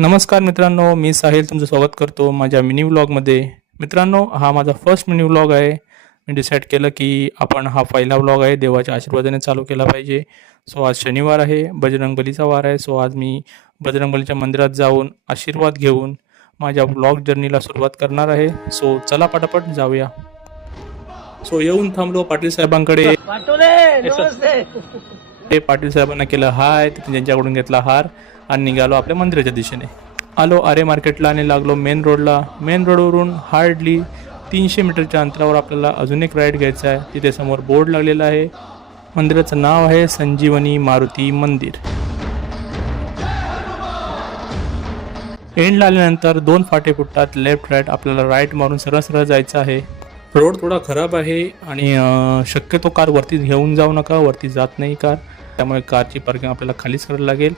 नमस्कार मित्रांनो, मी साहिल तुमचं स्वागत करतो माझ्या मिनी व्लॉगमध्ये. मित्रांनो, हा माझा फर्स्ट मिनी व्लॉग आहे. मी डिसाईड केलं की आपण हा पहिला व्लॉग आहे देवाच्या आशीर्वादाने चालू केला पाहिजे. सो आज शनिवार आहे, बजरंगबलीचा वार आहे. सो आज मी बजरंगबलीच्या मंदिरात जाऊन आशीर्वाद घेऊन माझ्या व्लॉग जर्नीला सुरुवात करणार आहे. सो चला पटापट जाऊया. सो येऊन थांबलो पाटील साहेबांकडे. ते पाटील साहेबांना केलं हाय, त्यांच्याकडून घेतला हार आणि निघालो आपल्या मंदिराच्या दिशेने. आलो आरे मार्केटला आणि लागलो मेन रोडला. मेन रोडवरून हार्डली 300 मीटरच्या अंतरावर आपल्याला अजून एक राईड घ्यायचा आहे. तिथे समोर बोर्ड लागलेला आहे. मंदिराचं नाव आहे संजीवनी मारुती मंदिर. एंडला आल्यानंतर 2 फाटे फुटतात, लेफ्ट राईट. आपल्याला राईट मारून सरळ सरळ जायचं आहे. रोड थोडा खराब आहे आणि शक्यतो कार वरती घेऊन जाऊ नका, वरती जात नाही कार, त्यामुळे कारची पार्किंग आपल्याला खालीच करायला लागेल.